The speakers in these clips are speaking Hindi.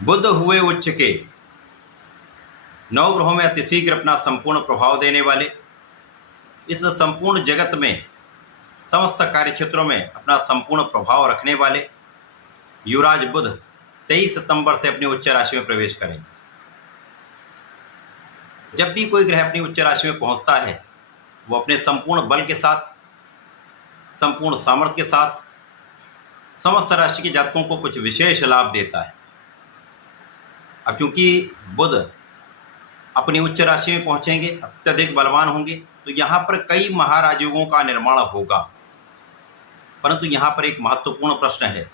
बुध हुए उच्च के, नौ ग्रहों में अतिशीघ्र अपना संपूर्ण प्रभाव देने वाले, इस संपूर्ण जगत में समस्त कार्य क्षेत्रों में अपना संपूर्ण प्रभाव रखने वाले युवराज बुध 23 सितंबर से अपनी उच्च राशि में प्रवेश करेंगे। जब भी कोई ग्रह अपनी उच्च राशि में पहुंचता है, वो अपने संपूर्ण बल के साथ, संपूर्ण सामर्थ्य के साथ समस्त राशि के जातकों को कुछ विशेष लाभ देता है। अब क्योंकि बुध अपनी उच्च राशि में पहुंचेंगे, अत्यधिक बलवान होंगे, तो यहां पर कई महाराजयोगों का निर्माण होगा। परंतु यहां पर एक महत्वपूर्ण प्रश्न है,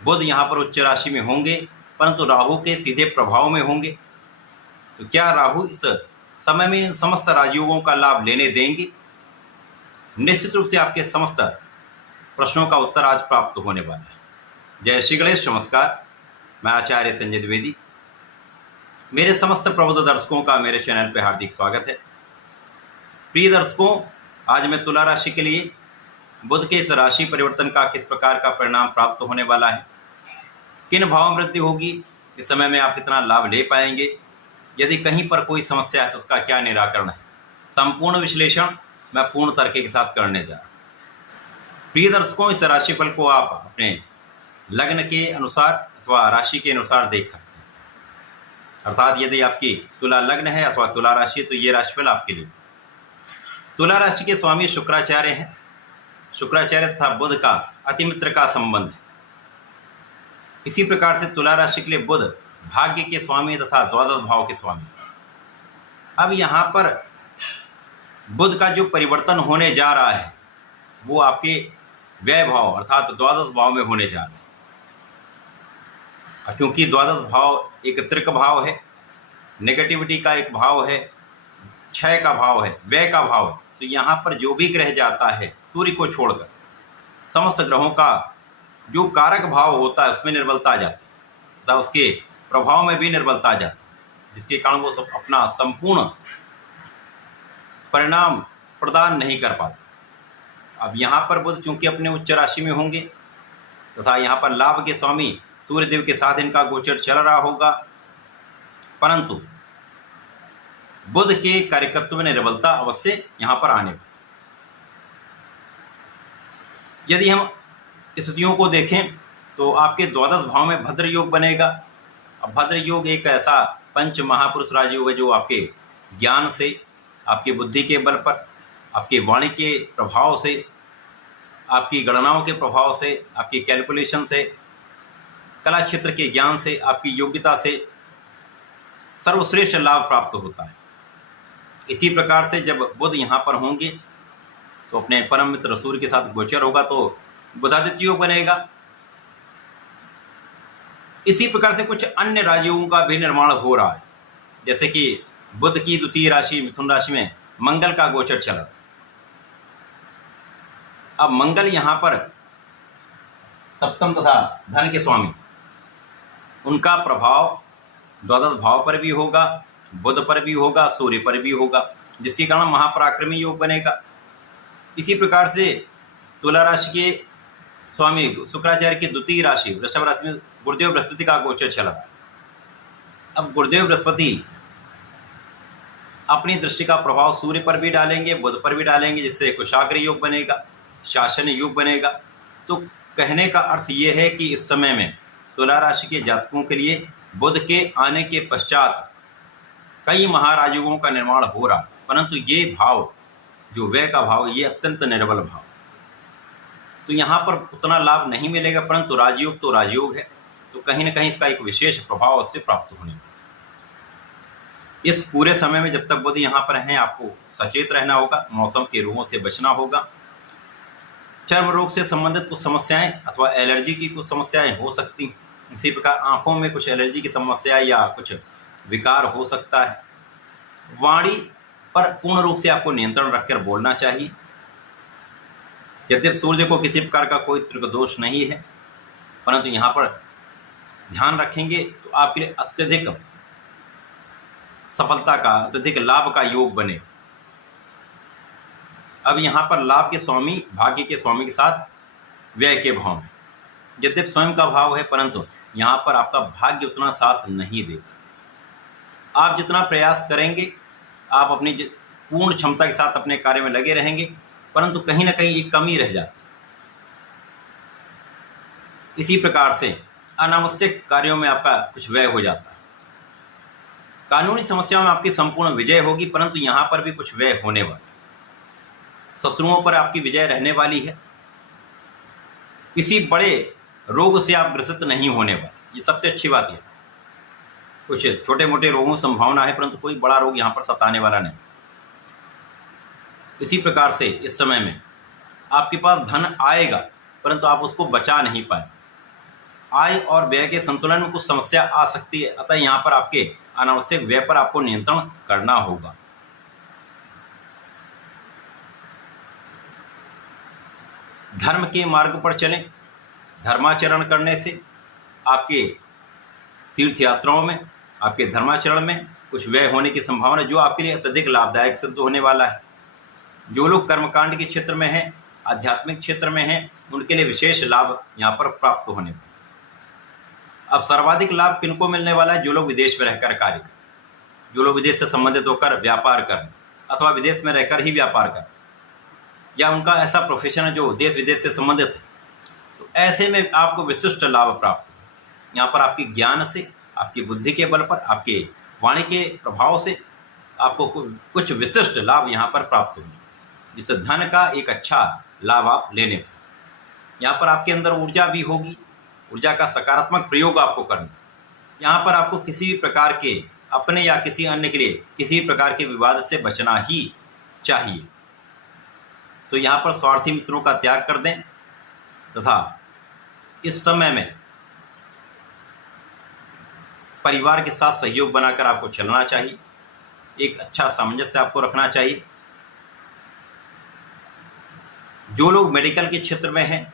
बुध यहां पर उच्च राशि में होंगे परंतु राहु के सीधे प्रभाव में होंगे, तो क्या राहु इस समय में समस्त राजयोगों का लाभ लेने देंगे? निश्चित रूप से आपके समस्त प्रश्नों का उत्तर आज प्राप्त होने वाला है। जय श्री गणेश, नमस्कार। मैं आचार्य संजय द्विवेदी। मेरे समस्त प्रबुद्ध दर्शकों का मेरे चैनल पर हार्दिक स्वागत है। प्रिय दर्शकों, आज मैं तुला राशि के लिए बुध के इस राशि परिवर्तन का किस प्रकार का परिणाम प्राप्त होने वाला है, किन भाव में वृद्धि होगी, इस समय में आप कितना लाभ ले पाएंगे, यदि कहीं पर कोई समस्या है तो उसका क्या निराकरण है, संपूर्ण विश्लेषण मैं पूर्ण तरीके के साथ करने जा रहा हूं। प्रिय दर्शकों, इस राशिफल को आप अपने लग्न के अनुसार अथवा राशि के अनुसार देख सकते हैं। अर्थात यदि आपकी तुला लग्न है अथवा तुला राशि, तो ये राशिफल आपके लिए। तुला राशि के स्वामी शुक्राचार्य हैं। शुक्राचार्य तथा बुध का अतिमित्र का संबंध है। इसी प्रकार से तुला राशि के लिए बुध भाग्य के स्वामी तथा द्वादश भाव के स्वामी। अब यहाँ पर बुध का जो परिवर्तन होने जा रहा है वो आपके व्यय भाव अर्थात द्वादश भाव में होने जा रहा है। क्योंकि द्वादश भाव एक त्रिक भाव है, नेगेटिविटी का एक भाव है, क्षय का भाव है, व्यय का भाव है, तो यहाँ पर जो भी ग्रह जाता है सूर्य को छोड़कर समस्त ग्रहों का जो कारक भाव होता है उसमें निर्बलता आ जाती है तथा उसके प्रभाव में भी निर्बलता आ जाती है, जिसके कारण वो सब अपना संपूर्ण परिणाम प्रदान नहीं कर पाते। अब यहाँ पर बुध चूंकि अपने उच्च राशि में होंगे तथा यहाँ पर लाभ के स्वामी सूर्यदेव के साथ इनका गोचर चल रहा होगा, परंतु बुध के कार्यकत्व में निर्बलता अवश्य यहाँ पर आने पर। यदि हम स्थितियों को देखें तो आपके द्वादश भाव में भद्र योग बनेगा। अब भद्र योग एक ऐसा पंच महापुरुष राजयोग है जो आपके ज्ञान से, आपकी बुद्धि के बल पर, आपकी वाणी के प्रभाव से, आपकी गणनाओं के प्रभाव से, आपकी कैलकुलेशन से, कला क्षेत्र के ज्ञान से, आपकी योग्यता से सर्वश्रेष्ठ लाभ प्राप्त होता है। इसी प्रकार से जब बुध यहाँ पर होंगे तो अपने परम मित्र सूर्य के साथ गोचर होगा तो बुधादित्य योग बनेगा। इसी प्रकार से कुछ अन्य राजयोगों का भी निर्माण हो रहा है, जैसे कि बुध की द्वितीय राशि मिथुन राशि में मंगल का गोचर चला। अब मंगल यहाँ पर सप्तम तथा धन के स्वामी, उनका प्रभाव द्वादश भाव पर भी होगा, बुध पर भी होगा, सूर्य पर भी होगा, जिसके कारण महापराक्रमी योग बनेगा। इसी प्रकार से तुला राशि के स्वामी शुक्राचार्य की द्वितीय राशि वृषभ राशि में गुरुदेव बृहस्पति का गोचर चला। अब गुरुदेव बृहस्पति अपनी दृष्टि का प्रभाव सूर्य पर भी डालेंगे, बुध पर भी डालेंगे, जिससे कुशाग्र योग बनेगा, शासन योग बनेगा। तो कहने का अर्थ ये है कि इस समय में तुला राशि के जातकों के लिए बुध के आने के पश्चात कई महाराजयोगों का निर्माण हो रहा, परंतु ये भाव जो व्यय का भाव, ये अत्यंत निर्बल भाव, तो यहाँ पर उतना लाभ नहीं मिलेगा। परंतु राजयोग तो राजयोग है, तो कहीं ना कहीं इसका एक विशेष प्रभाव उससे प्राप्त होने वाला। इस पूरे समय में जब तक बुध यहाँ पर हैं आपको सचेत रहना होगा, मौसम के रोगों से बचना होगा, चर्म रोग से संबंधित कुछ समस्याएं अथवा एलर्जी की कुछ समस्याएं हो सकती। इसी प्रकार आंखों में कुछ एलर्जी की समस्या या कुछ विकार हो सकता है। वाणी पर पूर्ण रूप से आपको नियंत्रण रखकर बोलना चाहिए। यद्यपि सूर्य को किसी प्रकार का कोई त्रिक दोष नहीं है, परंतु यहाँ पर ध्यान रखेंगे तो आपके लिए अत्यधिक सफलता का, अत्यधिक लाभ का योग बने। अब यहाँ पर लाभ के स्वामी भाग्य के स्वामी के साथ व्यय के भाव में, यद्यपि स्वयं का भाव है परंतु यहाँ पर आपका भाग्य उतना साथ नहीं देता। आप जितना प्रयास करेंगे, आप अपनी पूर्ण क्षमता के साथ अपने कार्य में लगे रहेंगे, परंतु कहीं ना कहीं एक कमी रह जाती। इसी प्रकार से अनावश्यक कार्यों में आपका कुछ व्यय हो जाता है। कानूनी समस्याओं में आपकी संपूर्ण विजय होगी, परंतु यहाँ पर भी कुछ व्यय होने वाला। शत्रुओं पर आपकी विजय रहने वाली है। किसी बड़े रोग से आप ग्रसित नहीं होने वाले, ये सबसे अच्छी बात है। कुछ छोटे मोटे रोगों की संभावना है, परंतु कोई बड़ा रोग यहाँ पर सताने वाला नहीं। इसी प्रकार से इस समय में आपके पास धन आएगा, परंतु आप उसको बचा नहीं पाए। आय और व्यय के संतुलन में कुछ समस्या आ सकती है, अतः यहाँ पर आपके अनावश्यक व्यय पर आपको नियंत्रण करना होगा। धर्म के मार्ग पर चलें। धर्माचरण करने से आपके तीर्थ यात्राओं में, आपके धर्माचरण में कुछ व्यय होने की संभावना, जो आपके लिए अत्यधिक लाभदायक सिद्ध होने वाला है। जो लोग कर्मकांड के क्षेत्र में हैं, आध्यात्मिक क्षेत्र में हैं, उनके लिए विशेष लाभ यहाँ पर प्राप्त होने वाला। अब सर्वाधिक लाभ किनको मिलने वाला है? जो लोग विदेश में रहकर कार्य करें, जो लोग विदेश से संबंधित होकर व्यापार करें, अथवा विदेश में रहकर ही व्यापार करें, या उनका ऐसा प्रोफेशन है जो देश विदेश से संबंधित है, तो ऐसे में आपको विशिष्ट लाभ प्राप्त हो। यहाँ पर आपके ज्ञान से, आपकी बुद्धि के बल पर, आपके वाणी के प्रभाव से आपको कुछ विशिष्ट लाभ यहाँ पर प्राप्त होंगे, जिससे धन का एक अच्छा लाभ आप लेने पाए। यहाँ पर आपके अंदर ऊर्जा भी होगी, ऊर्जा का सकारात्मक प्रयोग आपको करना। यहाँ पर आपको किसी भी प्रकार के अपने या किसी अन्य के लिए किसी प्रकार के विवाद से बचना ही चाहिए। तो यहाँ पर स्वार्थी मित्रों का त्याग कर दें, तथा इस समय में परिवार के साथ सहयोग बनाकर आपको चलना चाहिए। एक अच्छा सामंजस्य आपको रखना चाहिए। जो लोग मेडिकल के क्षेत्र में हैं,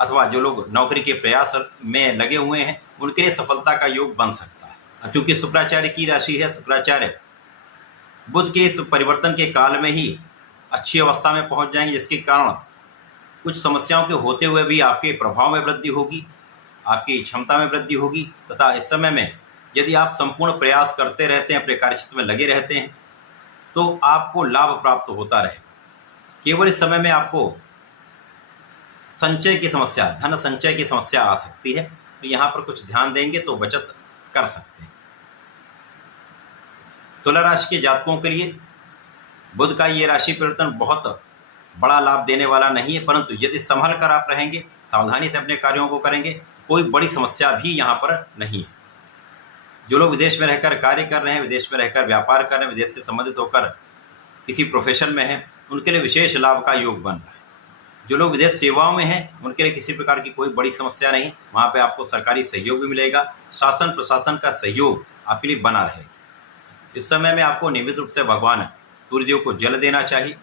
अथवा जो लोग नौकरी के प्रयास में लगे हुए हैं, उनके लिए सफलता का योग बन सकता है। क्योंकि शुक्राचार्य की राशि है, शुक्राचार्य बुध के इस परिवर्तन के काल में ही अच्छी अवस्था में पहुंच जाएंगे, जिसके कारण कुछ समस्याओं के होते हुए भी आपके प्रभाव में वृद्धि होगी, आपकी क्षमता में वृद्धि होगी। तथा इस समय में यदि आप संपूर्ण प्रयास करते रहते हैं, अपने कार्य क्षेत्र में लगे रहते हैं, तो आपको लाभ प्राप्त होता रहे। केवल इस समय में आपको संचय की समस्या, धन संचय की समस्या आ सकती है, तो यहाँ पर कुछ ध्यान देंगे तो बचत कर सकते हैं। तुला राशि के जातकों के लिए बुध का ये राशि परिवर्तन बहुत बड़ा लाभ देने वाला नहीं है, परंतु यदि संभल कर आप रहेंगे, सावधानी से अपने कार्यों को करेंगे, कोई बड़ी समस्या भी यहाँ पर नहीं है। जो लोग विदेश में रहकर कार्य कर रहे हैं, विदेश में रहकर व्यापार कर रहे हैं, विदेश से संबंधित होकर किसी प्रोफेशन में हैं, उनके लिए विशेष लाभ का योग बन रहा है। जो लोग विदेश सेवाओं में हैं, उनके लिए किसी प्रकार की कोई बड़ी समस्या नहीं, वहाँ पे आपको सरकारी सहयोग भी मिलेगा, शासन प्रशासन का सहयोग आपके लिए बना रहेगा। इस समय में आपको नियमित रूप से भगवान सूर्यदेव को जल देना चाहिए,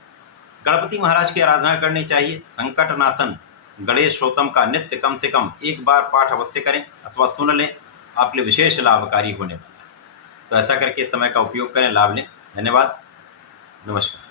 गणपति महाराज की आराधना करनी चाहिए। संकट नाशन गणेश स्तोत्रम का नित्य कम से कम एक बार पाठ अवश्य करें अथवा सुन लें, आपके लिए विशेष लाभकारी होने वाला है। तो ऐसा करके इस समय का उपयोग करें, लाभ लें। धन्यवाद, नमस्कार।